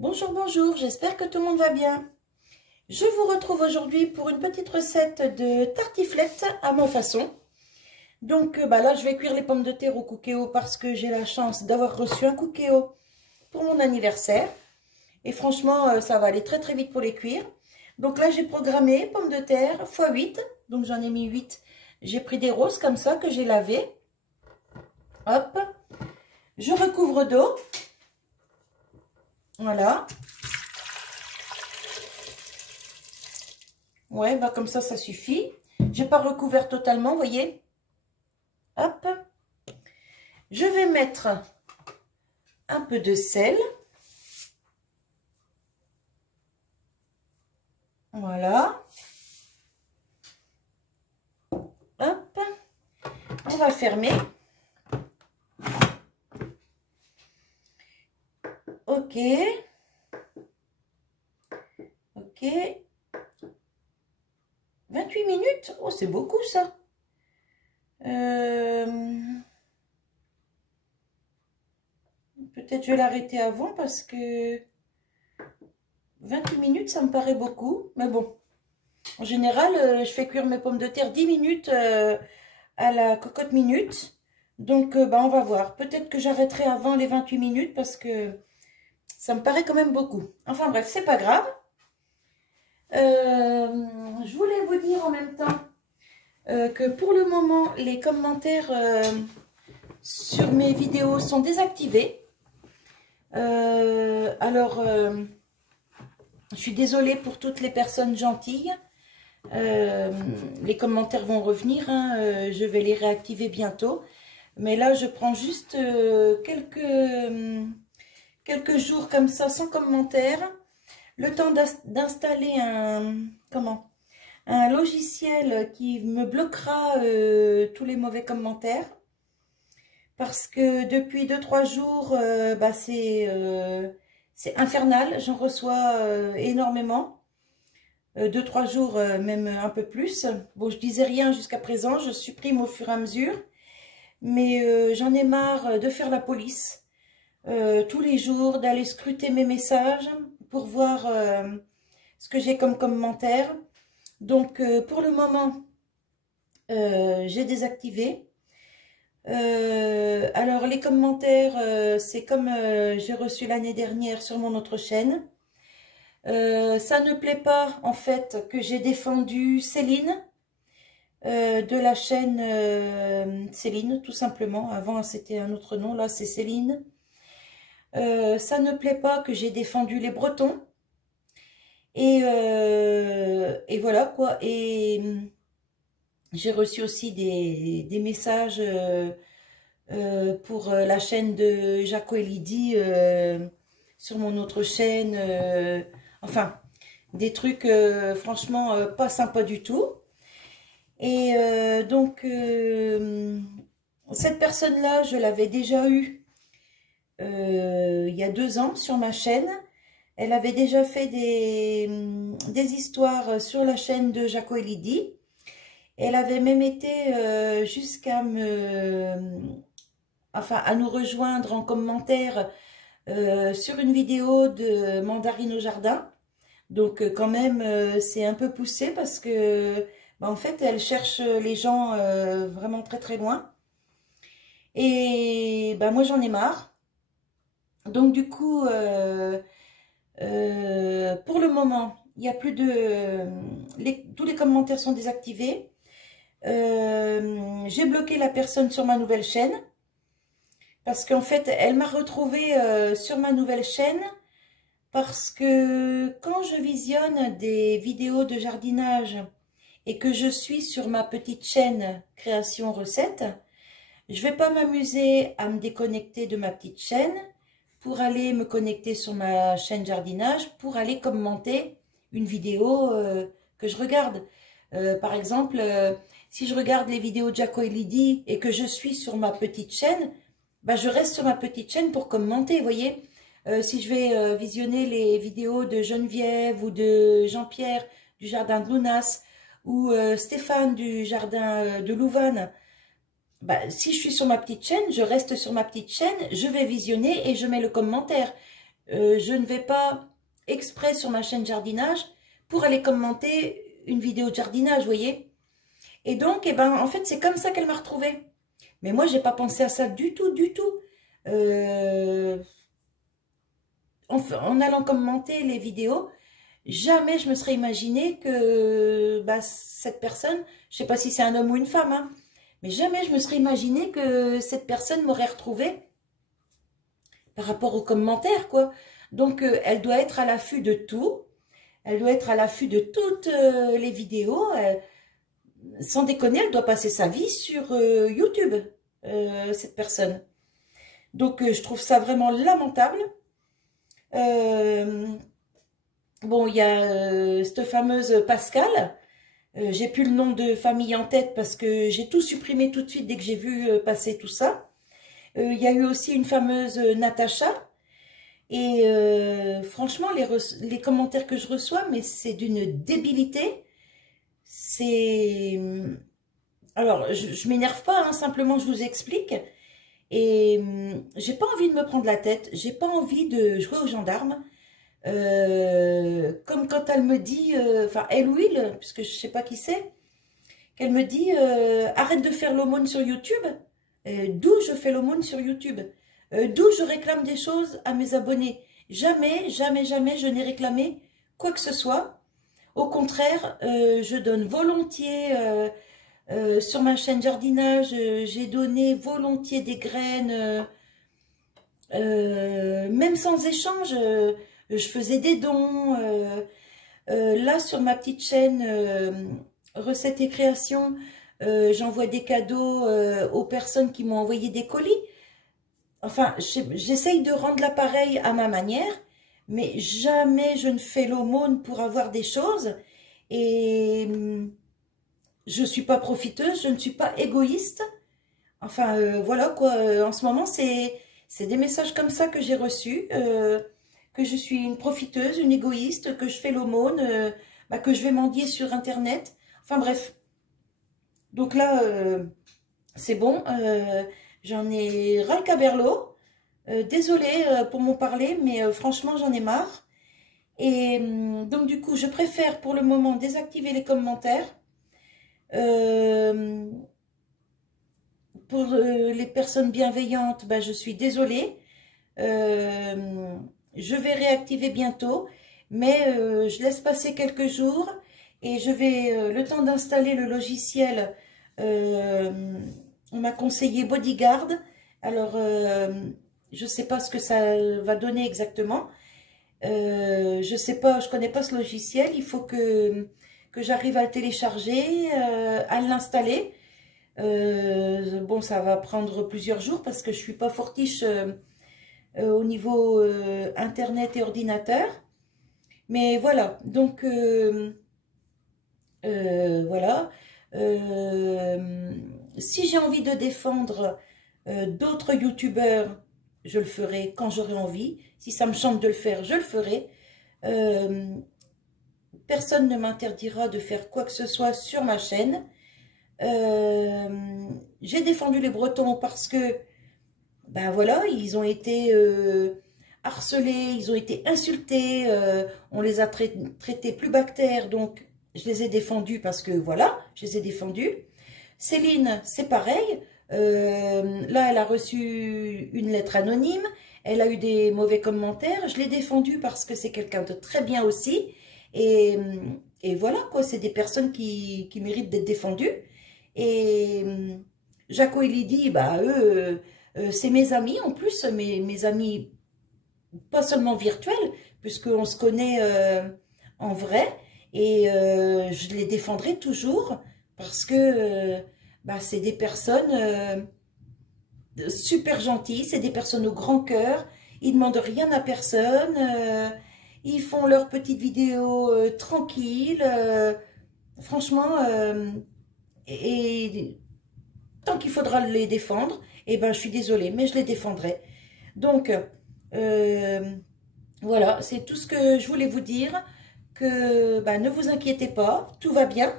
Bonjour, bonjour, j'espère que tout le monde va bien. Je vous retrouve aujourd'hui pour une petite recette de tartiflette à ma façon. Donc là, je vais cuire les pommes de terre au Cookéo parce que j'ai la chance d'avoir reçu un Cookéo pour mon anniversaire. Et franchement, ça va aller très très vite pour les cuire. Donc là, j'ai programmé pommes de terre x 8. Donc j'en ai mis 8. J'ai pris des roses comme ça que j'ai lavées. Hop. Je recouvre d'eau. Voilà. Ouais, bah comme ça suffit. J'ai pas recouvert totalement, vous voyez. Hop. Je vais mettre un peu de sel. Voilà. Hop. On va fermer. Ok. Ok. 28 minutes. Oh, c'est beaucoup ça. Peut-être je vais l'arrêter avant parce que 28 minutes, ça me paraît beaucoup. Mais bon, en général, je fais cuire mes pommes de terre 10 minutes à la cocotte minute. Donc, on va voir. Peut-être que j'arrêterai avant les 28 minutes parce que ça me paraît quand même beaucoup. Enfin bref, c'est pas grave. Je voulais vous dire en même temps que pour le moment, les commentaires sur mes vidéos sont désactivés. Je suis désolée pour toutes les personnes gentilles. Les commentaires vont revenir, hein, je vais les réactiver bientôt. Mais là, je prends juste quelques jours comme ça, sans commentaires. Le temps d'installer un logiciel qui me bloquera tous les mauvais commentaires. Parce que depuis 2-3 jours, c'est infernal. J'en reçois énormément. 2-3 jours, même un peu plus. Bon, je disais rien jusqu'à présent. Je supprime au fur et à mesure. Mais j'en ai marre de faire la police. Tous les jours, d'aller scruter mes messages pour voir ce que j'ai comme commentaire. Donc, pour le moment, j'ai désactivé. Alors, les commentaires, c'est comme j'ai reçu l'année dernière sur mon autre chaîne. Ça ne plaît pas, en fait, que j'ai défendu Céline, de la chaîne Céline, tout simplement. Avant, c'était un autre nom, là, c'est Céline. Ça ne plaît pas que j'ai défendu les Bretons. Et voilà, quoi. Et j'ai reçu aussi des messages pour la chaîne de Jaco et Lydie sur mon autre chaîne. Enfin, des trucs franchement pas sympas du tout. Et donc, cette personne-là, je l'avais déjà eue il y a 2 ans sur ma chaîne. Elle avait déjà fait des histoires sur la chaîne de Jaco et Lydie. Elle avait même été jusqu'à à nous rejoindre en commentaire sur une vidéo de Mandarine au jardin. Donc quand même, c'est un peu poussé parce que en fait, elle cherche les gens vraiment très très loin. Et moi, j'en ai marre. Donc du coup, pour le moment, il n'y a plus de... tous les commentaires sont désactivés. J'ai bloqué la personne sur ma nouvelle chaîne. Parce qu'en fait, elle m'a retrouvée sur ma nouvelle chaîne. Parce que quand je visionne des vidéos de jardinage et que je suis sur ma petite chaîne Création Recettes, je ne vais pas m'amuser à me déconnecter de ma petite chaîne pour aller me connecter sur ma chaîne jardinage, pour aller commenter une vidéo que je regarde. Par exemple, si je regarde les vidéos de Jaco et Lydie et que je suis sur ma petite chaîne, je reste sur ma petite chaîne pour commenter, vous voyez. Si je vais visionner les vidéos de Geneviève ou de Jean-Pierre du jardin de Lounas ou Stéphane du jardin de Louvain, si je suis sur ma petite chaîne, je reste sur ma petite chaîne, je vais visionner et je mets le commentaire. je ne vais pas exprès sur ma chaîne jardinage pour aller commenter une vidéo de jardinage, vous voyez. Et donc, eh ben, en fait, c'est comme ça qu'elle m'a retrouvée. Mais moi, j'ai pas pensé à ça du tout, du tout. En allant commenter les vidéos, jamais je me serais imaginé que bah, cette personne, je sais pas si c'est un homme ou une femme, hein, mais jamais je me serais imaginé que cette personne m'aurait retrouvée par rapport aux commentaires, quoi. Donc, elle doit être à l'affût de tout. Elle doit être à l'affût de toutes les vidéos. Sans déconner, elle doit passer sa vie sur YouTube, cette personne. Donc, je trouve ça vraiment lamentable. Bon, il y a cette fameuse Pascal. J'ai plus le nom de famille en tête parce que j'ai tout supprimé tout de suite dès que j'ai vu passer tout ça. Il y a eu aussi une fameuse Natacha. Et franchement, les commentaires que je reçois, mais c'est d'une débilité. C'est... Alors, je m'énerve pas, hein, simplement je vous explique. Et j'ai pas envie de me prendre la tête, j'ai pas envie de jouer aux gendarmes. Comme quand elle me dit, enfin elle ou il, puisque je sais pas qui c'est, qu'elle me dit arrête de faire l'aumône sur YouTube. D'où je fais l'aumône sur YouTube, d'où je réclame des choses à mes abonnés. Jamais, jamais, jamais je n'ai réclamé quoi que ce soit. Au contraire, je donne volontiers sur ma chaîne jardinage, j'ai donné volontiers des graines, même sans échange, je faisais des dons. Là, sur ma petite chaîne Recettes et Créations, j'envoie des cadeaux aux personnes qui m'ont envoyé des colis. Enfin, j'essaye de rendre l'appareil à ma manière, mais jamais je ne fais l'aumône pour avoir des choses. Et je ne suis pas profiteuse, je ne suis pas égoïste. Enfin, voilà quoi. En ce moment, c'est des messages comme ça que j'ai reçus, que je suis une profiteuse, une égoïste, que je fais l'aumône, bah, que je vais mendier sur Internet. Enfin bref. Donc là, c'est bon. J'en ai ras le caberlot. Désolée pour mon parler, mais franchement, j'en ai marre. Et donc, du coup, je préfère pour le moment désactiver les commentaires. Pour les personnes bienveillantes, ben, je suis désolée. Je vais réactiver bientôt, mais je laisse passer quelques jours et je vais, le temps d'installer le logiciel, on m'a conseillé Bodyguard. Alors, je ne sais pas ce que ça va donner exactement. Je sais pas, je connais pas ce logiciel. Il faut que j'arrive à le télécharger, à l'installer. Bon, ça va prendre plusieurs jours parce que je suis pas fortiche au niveau internet et ordinateur. Mais voilà, donc voilà. Si j'ai envie de défendre d'autres youtubeurs, je le ferai quand j'aurai envie. Si ça me chante de le faire, je le ferai. Personne ne m'interdira de faire quoi que ce soit sur ma chaîne. J'ai défendu les Bretons parce que, ben voilà, ils ont été harcelés, ils ont été insultés, on les a traités plus bactères, donc je les ai défendus parce que, voilà, je les ai défendus. Céline, c'est pareil. Là, elle a reçu une lettre anonyme, elle a eu des mauvais commentaires, je l'ai défendue parce que c'est quelqu'un de très bien aussi, et voilà, quoi, c'est des personnes qui méritent d'être défendues. Et Jaco et Lydie, bah, eux, c'est mes amis, en plus, mes amis, pas seulement virtuels, puisqu'on se connaît en vrai, et je les défendrai toujours, parce que bah, c'est des personnes super gentilles, c'est des personnes au grand cœur, ils ne demandent rien à personne, ils font leurs petites vidéos tranquilles, franchement, et tant qu'il faudra les défendre, eh ben, je suis désolée, mais je les défendrai. Donc, voilà, c'est tout ce que je voulais vous dire, que bah, ne vous inquiétez pas, tout va bien.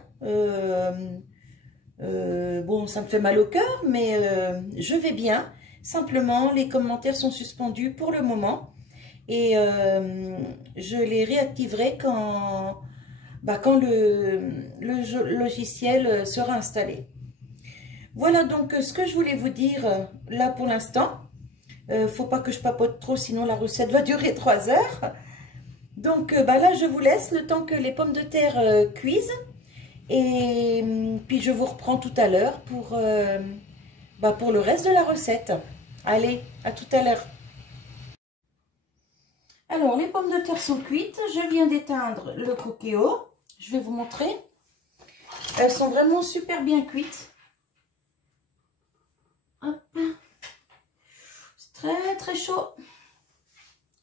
Bon, ça me fait mal au cœur, mais je vais bien. Simplement, les commentaires sont suspendus pour le moment. et je les réactiverai quand le logiciel sera installé. Voilà donc ce que je voulais vous dire là pour l'instant. Faut pas que je papote trop, sinon la recette va durer 3 heures. Donc là je vous laisse le temps que les pommes de terre cuisent. Et puis je vous reprends tout à l'heure pour le reste de la recette. Allez, à tout à l'heure. Alors les pommes de terre sont cuites. Je viens d'éteindre le Cookéo. Je vais vous montrer. Elles sont vraiment super bien cuites. Hop. C'est très très chaud.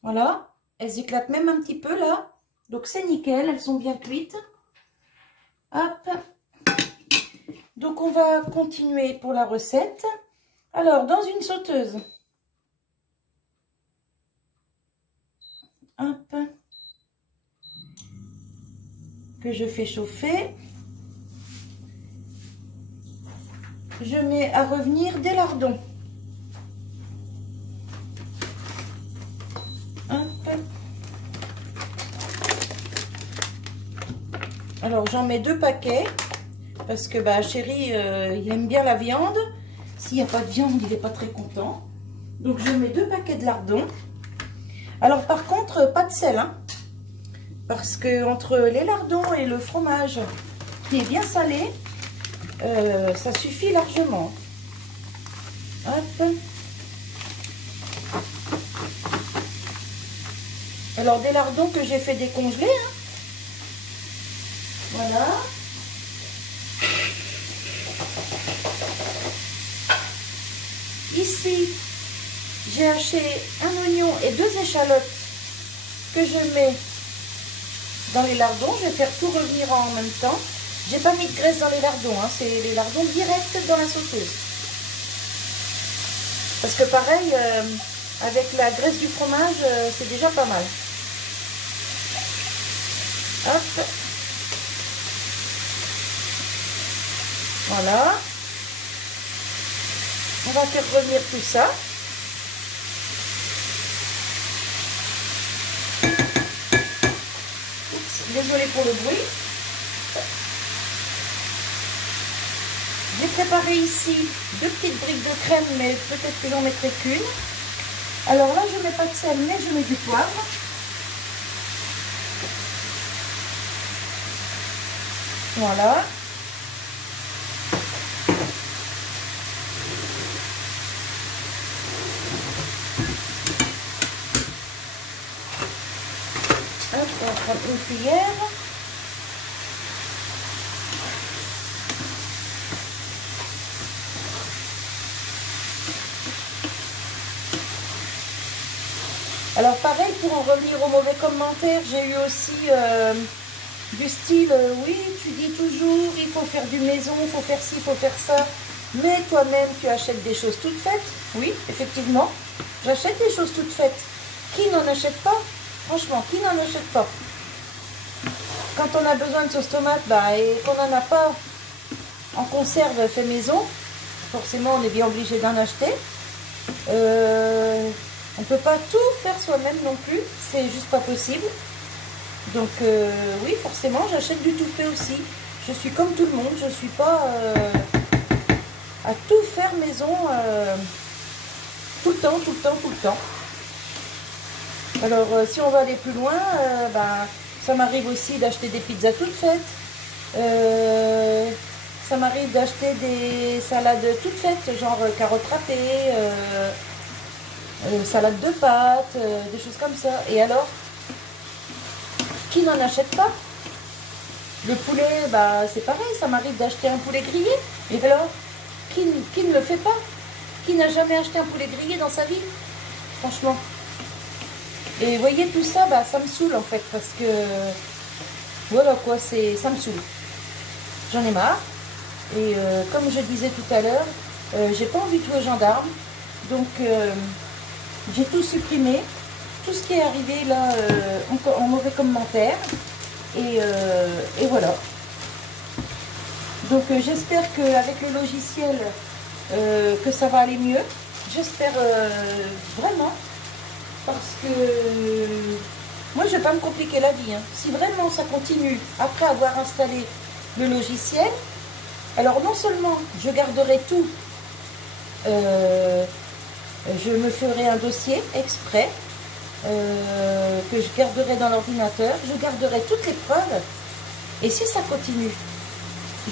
Voilà. Elles éclatent même un petit peu là. Donc c'est nickel. Elles sont bien cuites. Hop. Donc on va continuer pour la recette. Alors dans une sauteuse. Hop. Que je fais chauffer. Je mets à revenir des lardons. Hop. Alors j'en mets 2 paquets parce que chéri il aime bien la viande. S'il n'y a pas de viande, il n'est pas très content. Donc je mets 2 paquets de lardons. Alors par contre pas de sel, hein, parce que entre les lardons et le fromage qui est bien salé, ça suffit largement. Hop. Alors des lardons que j'ai fait décongeler, hein. Voilà. Ici j'ai haché un oignon et 2 échalotes que je mets dans les lardons. Je vais faire tout revenir en même temps. J'ai pas mis de graisse dans les lardons, hein. C'est les lardons directs dans la sauteuse. Parce que pareil, avec la graisse du fromage, c'est déjà pas mal. Hop. Voilà. On va faire revenir tout ça. Oups, désolée pour le bruit. J'ai préparé ici 2 petites briques de crème, mais peut-être que j'en mettrai qu'une. Alors là, je ne mets pas de sel, mais je mets du poivre. Voilà. Hop, on va prendre une cuillère. Alors pareil, pour en revenir aux mauvais commentaires, j'ai eu aussi du style, oui, tu dis toujours, il faut faire du maison, il faut faire ci, il faut faire ça, mais toi-même, tu achètes des choses toutes faites. Oui, effectivement, j'achète des choses toutes faites. Qui n'en achète pas? Franchement, qui n'en achète pas? Quand on a besoin de sauce tomate, et qu'on n'en a pas en conserve fait maison, forcément, on est bien obligé d'en acheter. On ne peut pas tout faire soi-même non plus, c'est juste pas possible. Donc oui, forcément, j'achète du tout fait aussi. Je suis comme tout le monde, je ne suis pas à tout faire maison tout le temps, tout le temps, tout le temps. Alors si on va aller plus loin, ça m'arrive aussi d'acheter des pizzas toutes faites. Ça m'arrive d'acheter des salades toutes faites, genre carottes râpées, salade de pâtes, des choses comme ça. Et alors, qui n'en achète pas? Le poulet, c'est pareil, ça m'arrive d'acheter un poulet grillé. Et alors, qui ne le fait pas? Qui n'a jamais acheté un poulet grillé dans sa vie? Franchement. Et vous voyez, tout ça, ça me saoule en fait, parce que, voilà quoi, ça me saoule. J'en ai marre. Et comme je disais tout à l'heure, j'ai pas envie de jouer gendarme. Donc, j'ai tout supprimé, tout ce qui est arrivé là en mauvais commentaire, et voilà. Donc j'espère qu'avec le logiciel que ça va aller mieux, j'espère vraiment, parce que moi, je ne vais pas me compliquer la vie. Hein. Si vraiment ça continue après avoir installé le logiciel, alors non seulement je garderai tout, je me ferai un dossier exprès que je garderai dans l'ordinateur, je garderai toutes les preuves. Et si ça continue,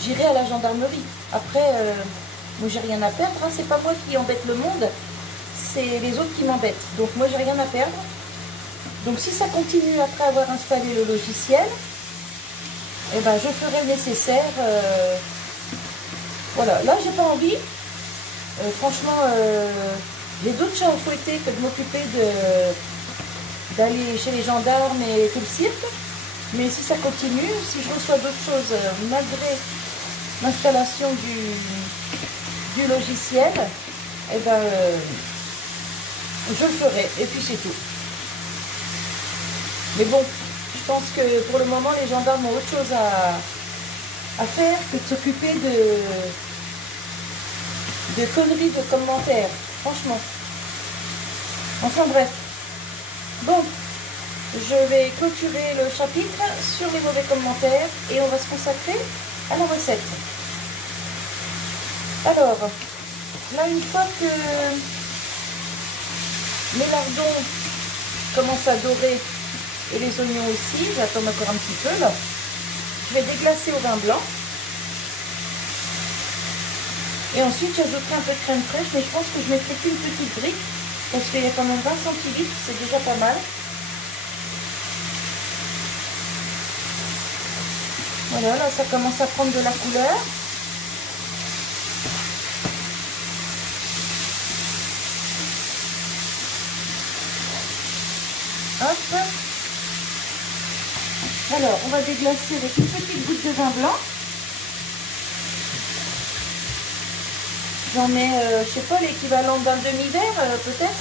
j'irai à la gendarmerie. Après, moi j'ai rien à perdre, hein. C'est pas moi qui embête le monde, c'est les autres qui m'embêtent. Donc moi j'ai rien à perdre. Donc si ça continue après avoir installé le logiciel, eh ben, je ferai le nécessaire. Voilà, là j'ai pas envie. Franchement, j'ai d'autres chats à fouetter que de m'occuper d'aller chez les gendarmes et tout le cirque. Mais si ça continue, si je reçois d'autres choses malgré l'installation du logiciel, eh ben, je le ferai. Et puis c'est tout. Mais bon, je pense que pour le moment, les gendarmes ont autre chose à faire que de s'occuper de conneries de commentaires. Franchement. Enfin bref. Bon, je vais clôturer le chapitre sur les mauvais commentaires et on va se consacrer à la recette. Alors, là, une fois que mes lardons commencent à dorer et les oignons aussi, j'attends encore un petit peu là, je vais déglacer au vin blanc. Et ensuite, j'ajouterai un peu de crème fraîche, mais je pense que je mettrai qu'une petite brique, parce qu'il y a quand même 20 centilitres, c'est déjà pas mal. Voilà, là, ça commence à prendre de la couleur. Hop. Alors, on va déglacer avec une petite goutte de vin blanc. J'en mets, je sais pas, l'équivalent d'un demi-verre, peut-être.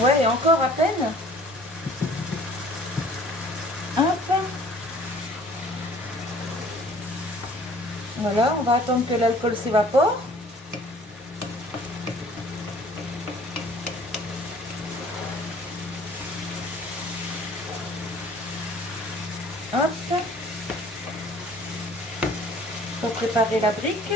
Ouais, et encore à peine. Hop. Voilà, on va attendre que l'alcool s'évapore. Hop. Pour préparer la brique.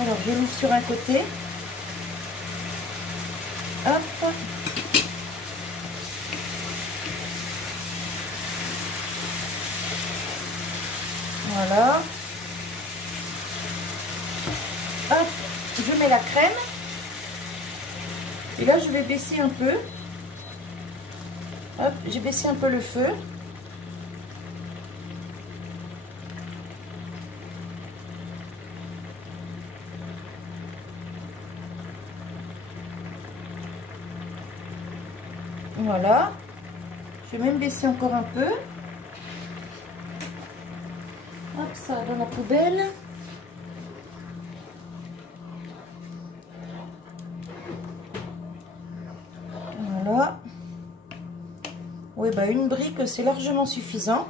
Alors, je l'ouvre sur un côté. Hop. Voilà. Hop. Je mets la crème. Et là, je vais baisser un peu. Hop, j'ai baissé un peu le feu. Voilà. Je vais même baisser encore un peu. Hop, ça dans la poubelle. Voilà. Oui, bah une brique, c'est largement suffisant.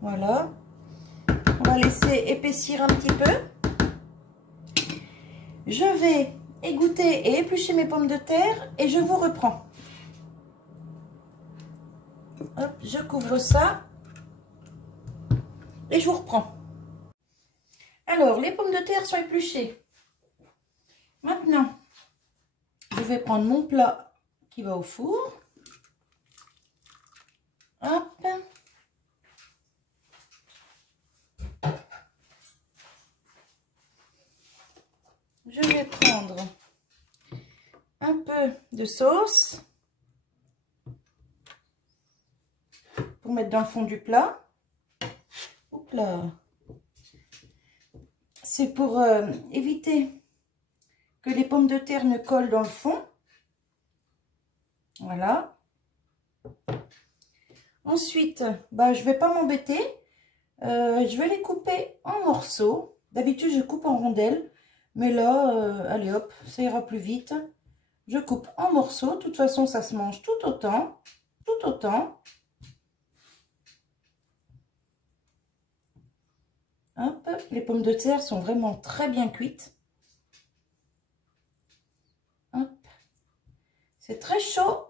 Voilà. On va laisser épaissir un petit peu. Je vais égoutter et éplucher mes pommes de terre et je vous reprends. Hop, je couvre ça et je vous reprends. Alors, les pommes de terre sont épluchées. Maintenant, je vais prendre mon plat qui va au four. Hop. Je vais prendre un peu de sauce pour mettre dans le fond du plat. Hop là. C'est pour éviter que les pommes de terre ne collent dans le fond. Voilà. Ensuite, bah, je ne vais pas m'embêter. Je vais les couper en morceaux. D'habitude, je coupe en rondelles. Mais là, allez hop, ça ira plus vite. Je coupe en morceaux. De toute façon, ça se mange tout autant. Tout autant. Hop, les pommes de terre sont vraiment très bien cuites. Hop. C'est très chaud.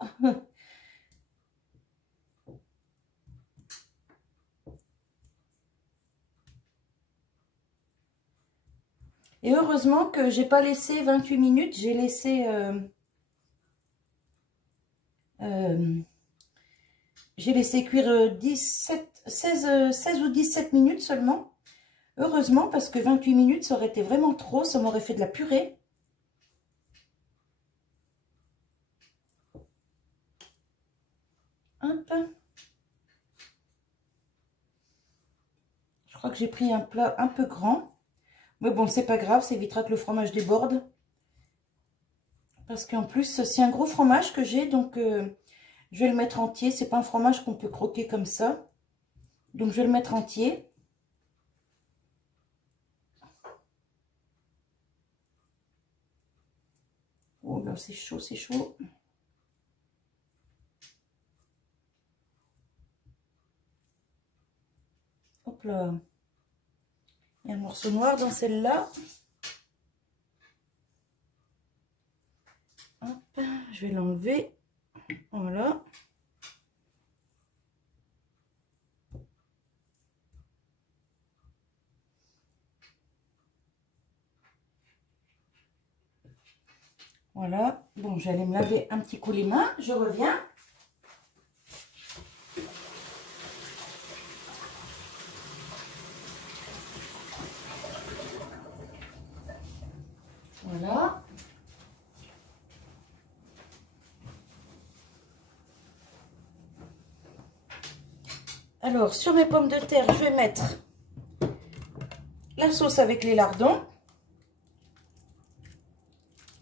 Et heureusement que j'ai pas laissé 28 minutes. J'ai laissé... j'ai laissé cuire 16 ou 17 minutes seulement. Heureusement, parce que 28 minutes, ça aurait été vraiment trop. Ça m'aurait fait de la purée. Hop. Je crois que j'ai pris un plat un peu grand. Mais bon, c'est pas grave. Ça évitera que le fromage déborde. Parce qu'en plus, c'est un gros fromage que j'ai. Donc, je vais le mettre entier. C'est pas un fromage qu'on peut croquer comme ça. Donc, je vais le mettre entier. Oh là, c'est chaud, c'est chaud. Hop là. Il y a un morceau noir dans celle-là. Hop, je vais l'enlever. Voilà. Voilà. Bon, je vais aller me laver un petit coup les mains. Je reviens. Voilà. Alors, sur mes pommes de terre, je vais mettre la sauce avec les lardons.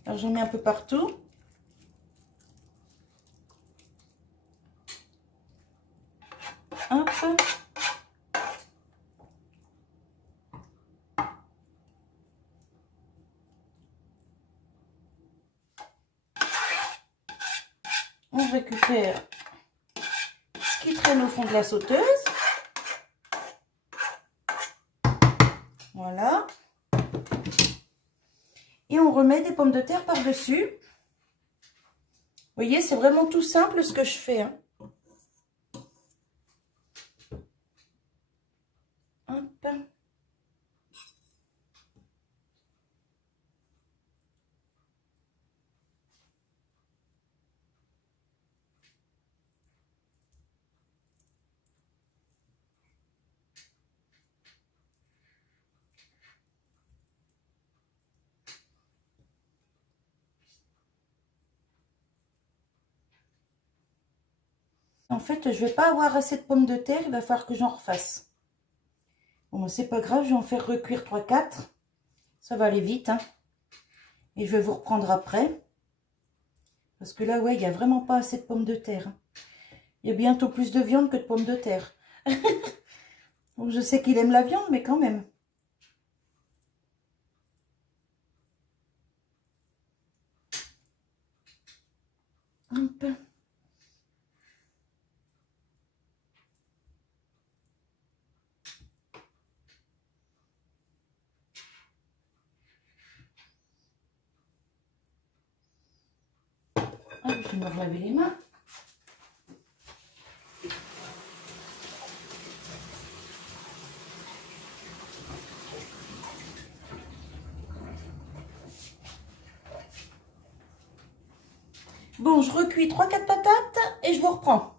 Alors, j'en mets un peu partout. Hop. On récupère ce qui traîne au fond de la sauteuse. Voilà. Et on remet des pommes de terre par-dessus. Vous voyez, c'est vraiment tout simple ce que je fais. Hein. Hop. En fait, je vais pas avoir assez de pommes de terre. Il va falloir que j'en refasse. Bon, c'est pas grave. Je vais en faire recuire 3-4. Ça va aller vite. Hein. Et je vais vous reprendre après. Parce que là, ouais, il n'y a vraiment pas assez de pommes de terre. Il y a bientôt plus de viande que de pommes de terre. Donc, je sais qu'il aime la viande, mais quand même. Hop. Hop, je vais me laver les mains. Bon, je recuis 3-4 patates et je vous reprends.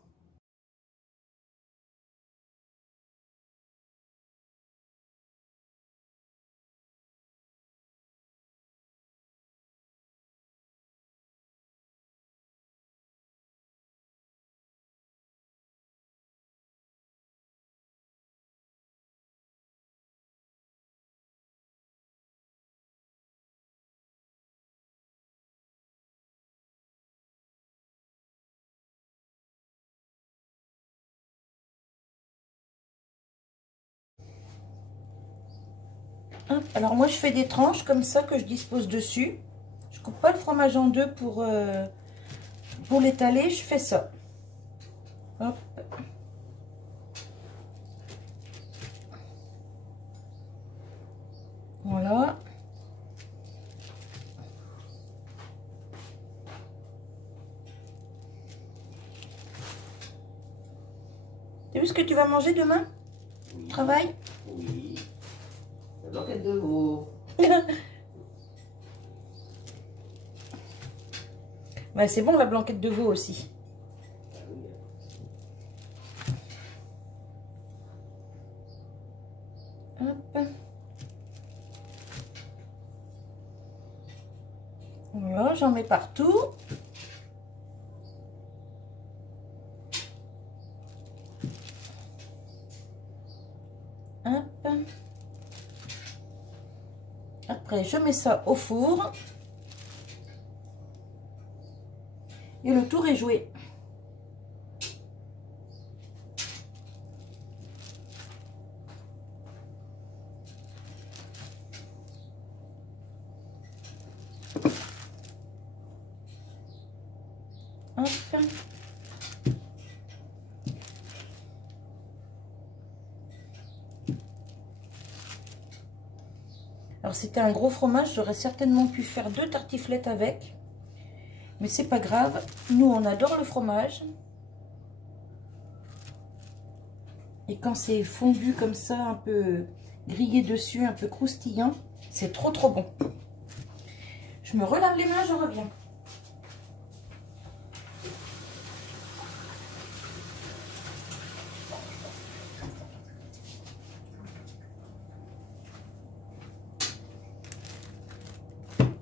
Hop, alors moi, je fais des tranches comme ça que je dispose dessus. Je coupe pas le fromage en deux pour l'étaler, je fais ça. Hop. Voilà. T'as vu ce que tu vas manger demain? Oui. Travail? Oui. La blanquette de veau. Ouais, c'est bon la blanquette de veau aussi. Ah oui. Hop. Voilà, j'en mets partout. Hop. Après, je mets ça au four. Et le tour est joué. Hop. Alors c'était un gros fromage, j'aurais certainement pu faire 2 tartiflettes avec. Mais c'est pas grave, nous on adore le fromage. Et quand c'est fondu comme ça, un peu grillé dessus, un peu croustillant, c'est trop bon. Je me relave les mains, je reviens.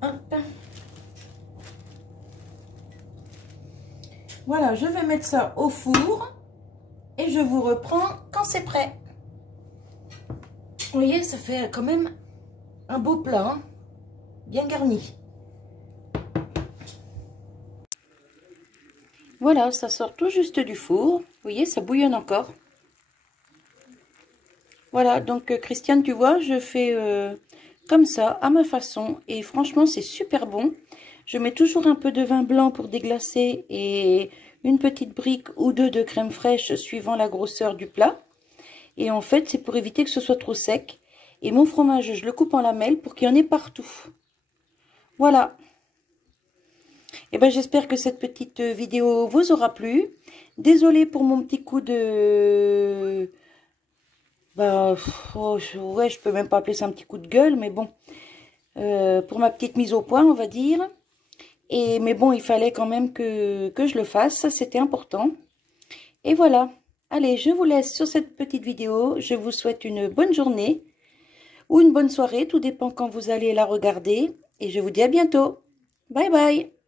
Hop. Voilà, je vais mettre ça au four et je vous reprends quand c'est prêt. Vous voyez, ça fait quand même un beau plat, hein, bien garni. Voilà, ça sort tout juste du four. Vous voyez, ça bouillonne encore. Voilà, donc Christiane, tu vois, je fais comme ça, à ma façon. Et franchement, c'est super bon. Je mets toujours un peu de vin blanc pour déglacer et une petite brique ou deux de crème fraîche suivant la grosseur du plat. Et en fait, c'est pour éviter que ce soit trop sec. Et mon fromage, je le coupe en lamelles pour qu'il y en ait partout. Voilà. Et ben, j'espère que cette petite vidéo vous aura plu. Désolée pour mon petit coup de... Bah, oh, ouais, je peux même pas appeler ça un petit coup de gueule, mais bon. Pour ma petite mise au point, on va dire. Mais bon, il fallait quand même que je le fasse, ça c'était important. Et voilà. Allez, je vous laisse sur cette petite vidéo. Je vous souhaite une bonne journée ou une bonne soirée, tout dépend quand vous allez la regarder. Et je vous dis à bientôt. Bye bye.